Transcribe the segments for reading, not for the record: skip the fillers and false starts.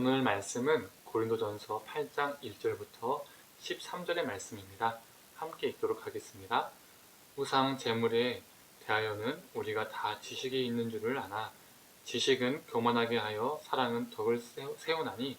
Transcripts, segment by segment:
오늘 말씀은 고린도전서 8장 1절부터 13절의 말씀입니다. 함께 읽도록 하겠습니다. 우상 제물에 대하여는 우리가 다 지식이 있는 줄을 아나 지식은 교만하게 하여 사랑은 덕을 세우나니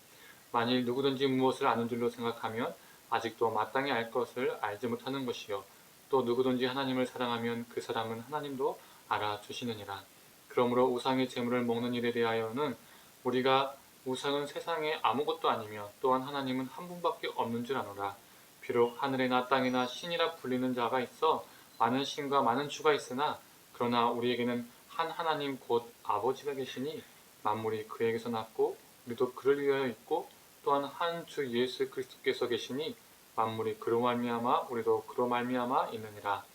만일 누구든지 무엇을 아는 줄로 생각하면 아직도 마땅히 알 것을 알지 못하는 것이요 또 누구든지 하나님을 사랑하면 그 사람은 하나님도 알아주시느니라. 그러므로 우상의 제물을 먹는 일에 대하여는 우리가 우상은 세상에 아무것도 아니며 또한 하나님은 한 분밖에 없는 줄 아노라. 비록 하늘에나 땅에나 신이라 불리는 자가 있어 많은 신과 많은 주가 있으나 그러나 우리에게는 한 하나님 곧 아버지가 계시니 만물이 그에게서 났고 우리도 그를 위하여 있고 또한 한 주 예수 그리스도께서 계시니 만물이 그로 말미암아 우리도 그로 말미암아 있느니라.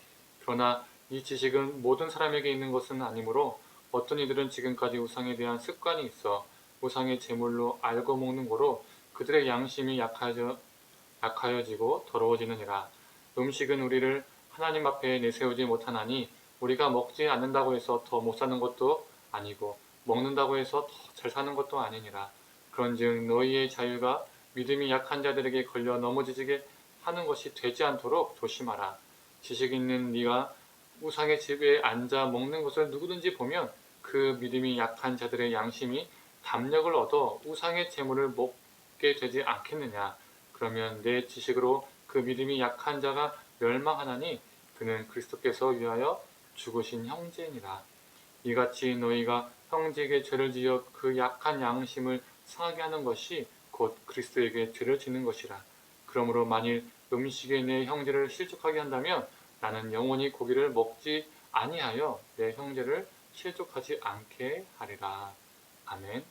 그러나 이 지식은 모든 사람에게 있는 것은 아니므로 어떤 이들은 지금까지 우상에 대한 습관이 있어 우상의 제물로 알고 먹는 거로 그들의 양심이 약하여지고 더러워지느니라. 음식은 우리를 하나님 앞에 내세우지 못하나니 우리가 먹지 않는다고 해서 더 못 사는 것도 아니고 먹는다고 해서 더 잘 사는 것도 아니니라. 그런즉 너희의 자유가 믿음이 약한 자들에게 걸려 넘어지게 하는 것이 되지 않도록 조심하라. 지식 있는 네가 우상의 집에 앉아 먹는 것을 누구든지 보면 그 믿음이 약한 자들의 양심이 담력을 얻어 우상의 제물을 먹게 되지 않겠느냐. 그러면 내 지식으로 그 믿음이 약한 자가 멸망하나니 그는 그리스도께서 위하여 죽으신 형제니라. 이같이 너희가 형제에게 죄를 지어 그 약한 양심을 상하게 하는 것이 곧 그리스도에게 죄를 짓는 것이라. 그러므로 만일 음식에 내 형제를 실족하게 한다면 나는 영원히 고기를 먹지 아니하여 내 형제를 실족하지 않게 하리라. 아멘.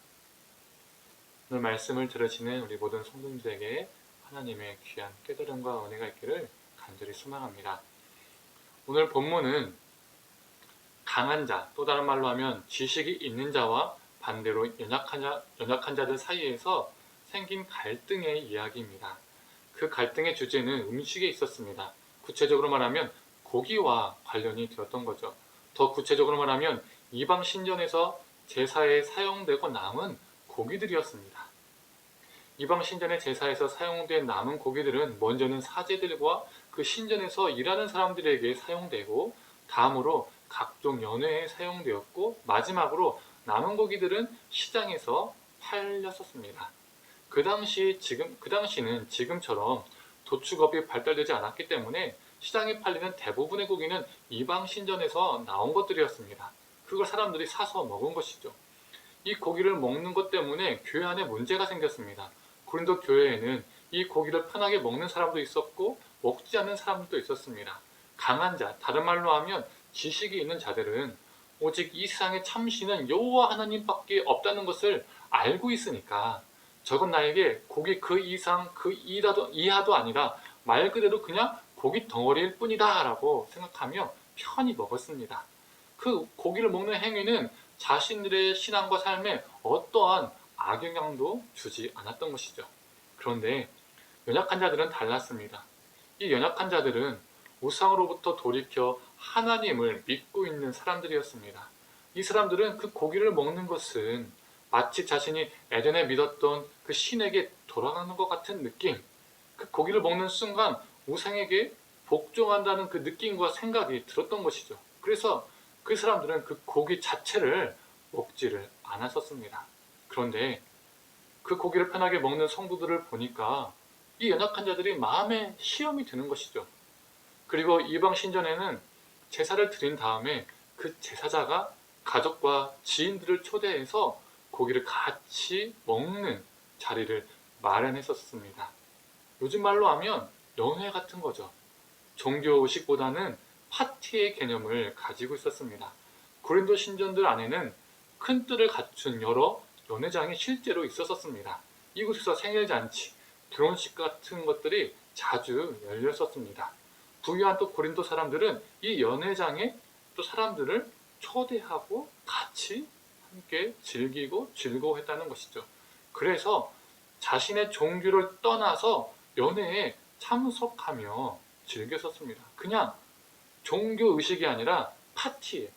오늘 말씀을 들으시는 우리 모든 성도님들에게 하나님의 귀한 깨달음과 은혜가 있기를 간절히 소망합니다. 오늘 본문은 강한 자, 또 다른 말로 하면 지식이 있는 자와 반대로 연약한 자들 사이에서 생긴 갈등의 이야기입니다. 그 갈등의 주제는 음식에 있었습니다. 구체적으로 말하면 고기와 관련이 되었던 거죠. 더 구체적으로 말하면 이방 신전에서 제사에 사용되고 남은 고기들이었습니다. 이방 신전의 제사에서 사용된 남은 고기들은 먼저는 사제들과 그 신전에서 일하는 사람들에게 사용되고 다음으로 각종 연회에 사용되었고 마지막으로 남은 고기들은 시장에서 팔렸었습니다. 그 당시는 지금처럼 도축업이 발달되지 않았기 때문에 시장에 팔리는 대부분의 고기는 이방 신전에서 나온 것들이었습니다. 그걸 사람들이 사서 먹은 것이죠. 이 고기를 먹는 것 때문에 교회 안에 문제가 생겼습니다. 고린도 교회에는 이 고기를 편하게 먹는 사람도 있었고 먹지 않는 사람들도 있었습니다. 강한 자, 다른 말로 하면 지식이 있는 자들은 오직 이 세상의 참신은 여호와 하나님밖에 없다는 것을 알고 있으니까 저건 나에게 고기 그 이상 그 이하도 아니라 말 그대로 그냥 고기 덩어리일 뿐이다 라고 생각하며 편히 먹었습니다. 그 고기를 먹는 행위는 자신들의 신앙과 삶에 어떠한 악영향도 주지 않았던 것이죠. 그런데 연약한 자들은 달랐습니다. 이 연약한 자들은 우상으로부터 돌이켜 하나님을 믿고 있는 사람들이었습니다. 이 사람들은 그 고기를 먹는 것은 마치 자신이 예전에 믿었던 그 신에게 돌아가는 것 같은 느낌, 그 고기를 먹는 순간 우상에게 복종한다는 그 느낌과 생각이 들었던 것이죠. 그래서 그 사람들은 그 고기 자체를 먹지를 않았었습니다. 그런데 그 고기를 편하게 먹는 성도들을 보니까 이 연약한 자들이 마음에 시험이 드는 것이죠. 그리고 이방 신전에는 제사를 드린 다음에 그 제사자가 가족과 지인들을 초대해서 고기를 같이 먹는 자리를 마련했었습니다. 요즘 말로 하면 연회 같은 거죠. 종교 의식보다는 파티의 개념을 가지고 있었습니다. 고린도 신전들 안에는 큰 뜰을 갖춘 여러 연회장이 실제로 있었습니다. 이곳에서 생일잔치, 결혼식 같은 것들이 자주 열렸었습니다. 부유한 또 고린도 사람들은 이 연회장에 또 사람들을 초대하고 같이 함께 즐기고 즐거워했다는 것이죠. 그래서 자신의 종교를 떠나서 연회에 참석하며 즐겼었습니다. 그냥 종교 의식이 아니라 파티에,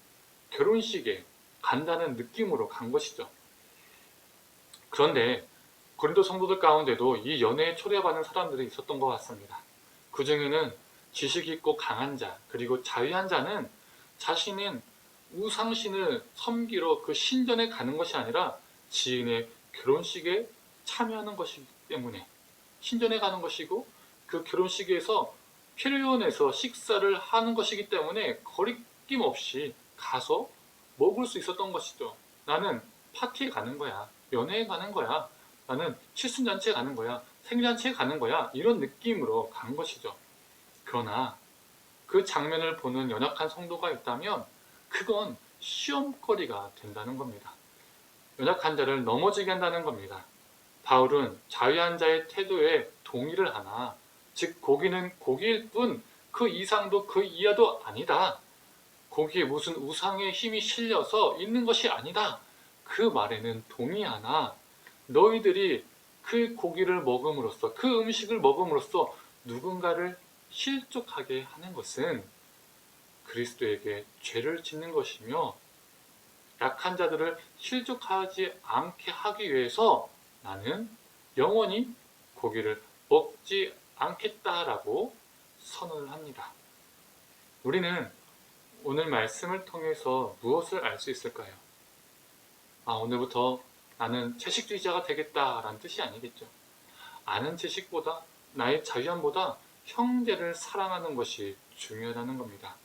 결혼식에 간다는 느낌으로 간 것이죠. 그런데 고린도 성도들 가운데도 이 연애에 초대받는 사람들이 있었던 것 같습니다. 그 중에는 지식이 있고 강한 자, 그리고 자유한 자는 자신은 우상신을 섬기러 그 신전에 가는 것이 아니라 지인의 결혼식에 참여하는 것이기 때문에 신전에 가는 것이고, 그 결혼식에서 피를 내서 식사를 하는 것이기 때문에 거리낌 없이 가서 먹을 수 있었던 것이죠. 나는 파티에 가는 거야, 연애에 가는 거야, 나는 칠순잔치에 가는 거야, 생잔치에 가는 거야, 이런 느낌으로 간 것이죠. 그러나 그 장면을 보는 연약한 성도가 있다면 그건 시험거리가 된다는 겁니다. 연약한 자를 넘어지게 한다는 겁니다. 바울은 자유한 자의 태도에 동의를 하나, 즉 고기는 고기일 뿐 그 이상도 그 이하도 아니다, 거기에 무슨 우상의 힘이 실려서 있는 것이 아니다, 그 말에는 동의하나, 너희들이 그 고기를 먹음으로써, 그 음식을 먹음으로써 누군가를 실족하게 하는 것은 그리스도에게 죄를 짓는 것이며, 약한 자들을 실족하지 않게 하기 위해서 나는 영원히 고기를 먹지 않겠다라고 선언을 합니다. 우리는 오늘 말씀을 통해서 무엇을 알 수 있을까요? 오늘부터 나는 채식주의자가 되겠다라는 뜻이 아니겠죠. 아는 지식보다, 나의 자유함보다 형제를 사랑하는 것이 중요하다는 겁니다.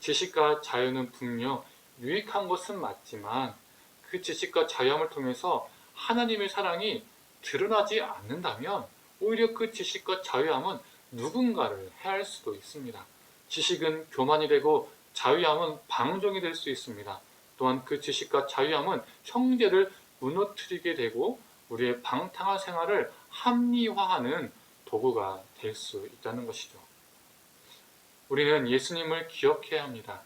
지식과 자유는 분명 유익한 것은 맞지만 그 지식과 자유함을 통해서 하나님의 사랑이 드러나지 않는다면 오히려 그 지식과 자유함은 누군가를 해할 수도 있습니다. 지식은 교만이 되고 자유함은 방종이 될 수 있습니다. 또한 그 지식과 자유함은 형제를 무너뜨리게 되고 우리의 방탕한 생활을 합리화하는 도구가 될 수 있다는 것이죠. 우리는 예수님을 기억해야 합니다.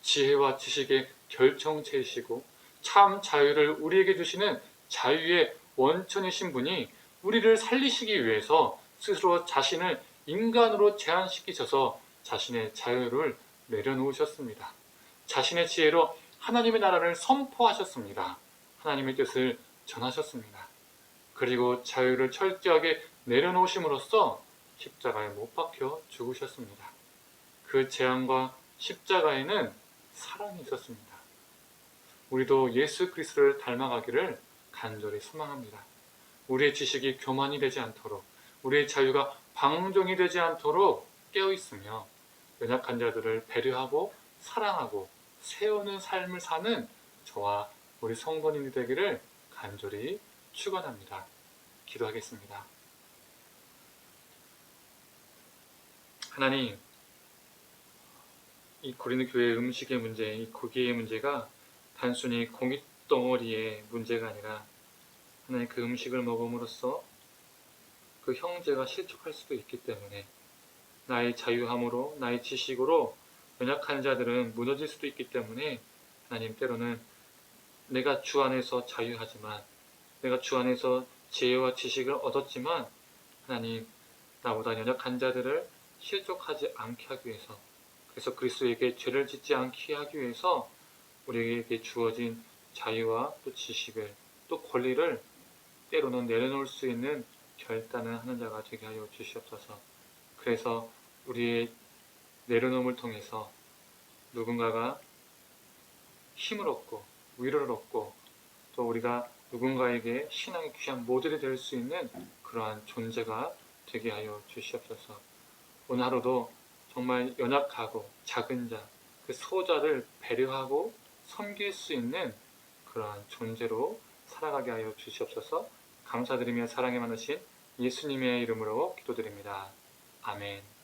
지혜와 지식의 결정체이시고 참 자유를 우리에게 주시는 자유의 원천이신 분이 우리를 살리시기 위해서 스스로 자신을 인간으로 제한시키셔서 자신의 자유를 내려놓으셨습니다. 자신의 지혜로 하나님의 나라를 선포하셨습니다. 하나님의 뜻을 전하셨습니다. 그리고 자유를 철저하게 내려놓으심으로써 십자가에 못 박혀 죽으셨습니다. 그 재앙과 십자가에는 사랑이 있었습니다. 우리도 예수 그리스도를 닮아가기를 간절히 소망합니다. 우리의 지식이 교만이 되지 않도록, 우리의 자유가 방종이 되지 않도록 깨어있으며 연약한 자들을 배려하고 사랑하고 세우는 삶을 사는 저와 우리 성도님이 되기를 간절히 축원합니다. 기도하겠습니다. 하나님, 이 고린도 교회의 음식의 문제, 이 고기의 문제가 단순히 공깃덩어리의 문제가 아니라 하나님, 그 음식을 먹음으로써 그 형제가 실족할 수도 있기 때문에 나의 자유함으로, 나의 지식으로 연약한 자들은 무너질 수도 있기 때문에 하나님, 때로는 내가 주 안에서 자유하지만, 내가 주 안에서 지혜와 지식을 얻었지만 하나님, 나보다 연약한 자들을 실족하지 않게 하기 위해서, 그래서 그리스도에게 죄를 짓지 않게 하기 위해서 우리에게 주어진 자유와 또 지식을, 또 권리를 때로는 내려놓을 수 있는 결단을 하는 자가 되게 하여 주시옵소서. 그래서 우리의 내려놓음을 통해서 누군가가 힘을 얻고 위로를 얻고 또 우리가 누군가에게 신앙의 귀한 모델이 될 수 있는 그러한 존재가 되게 하여 주시옵소서. 오늘 하루도 정말 연약하고 작은 자, 그 소자를 배려하고 섬길 수 있는 그러한 존재로 살아가게 하여 주시옵소서. 감사드리며 사랑에 많으신 예수님의 이름으로 기도드립니다. 아멘.